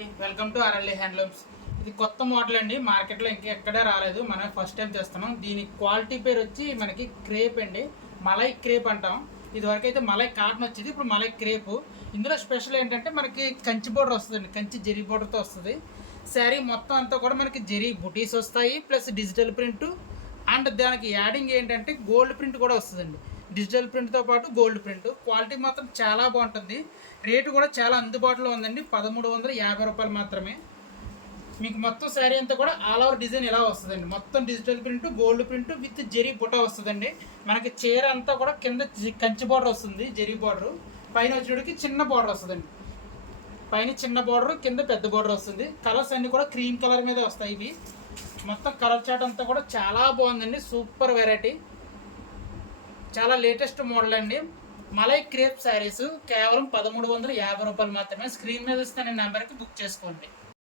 Welcome to ఆర్ఎల్ఏ handlooms. ఇది కొత్త model అండి, మార్కెట్లో ఇంకా ఎక్కడా రాలేదు. మనం ఫస్ట్ టైం చేస్తున్నాం. దీని క్వాలిటీ పేరు వచ్చి మనకి క్రేప్ అండి, మలై క్రేప్ అంటాం. ఇదివరకు అయితే మలై కాటన్ వచ్చేది, ఇప్పుడు మలై క్రేపు. ఇందులో స్పెషల్ ఏంటంటే మనకి కంచి బోర్డర్ వస్తుందండి, కంచి జరీ బోర్డర్తో వస్తుంది. శారీ మొత్తం అంతా కూడా మనకి జరీ బుటీస్ వస్తాయి, ప్లస్ డిజిటల్ ప్రింట్. అండ్ దానికి యాడింగ్ ఏంటంటే గోల్డ్ ప్రింట్ కూడా వస్తుందండి. డిజిటల్ ప్రింట్తో పాటు గోల్డ్ ప్రింట్. క్వాలిటీ మాత్రం చాలా బాగుంటుంది. రేటు కూడా చాలా అందుబాటులో ఉందండి, 1350 రూపాయలు మాత్రమే. మీకు మొత్తం శారీ అంతా కూడా ఆల్ ఓవర్ డిజైన్ ఇలా వస్తుందండి. మొత్తం digital print, gold print with జరీ బుటా వస్తుందండి. మనకి చీర అంతా కూడా కింద కంచి బార్డర్ వస్తుంది, జరీ బార్డర్. పైన వచ్చేటికి చిన్న బార్డర్ వస్తుందండి. పైన చిన్న బార్డర్, కింద పెద్ద బార్డర్ వస్తుంది. కలర్స్ అన్నీ కూడా క్రీమ్ కలర్ మీద వస్తాయి. ఇవి మొత్తం కలర్ చాట్ అంతా కూడా చాలా బాగుందండి, సూపర్ వెరైటీ, చాలా లేటెస్ట్ మోడల్ అండి. మలై క్రేప్ శారీస్ కేవలం 1350 రూపాయలు మాత్రమే. స్క్రీన్ మీద ఇస్తే నెంబర్కి బుక్ చేసుకోండి.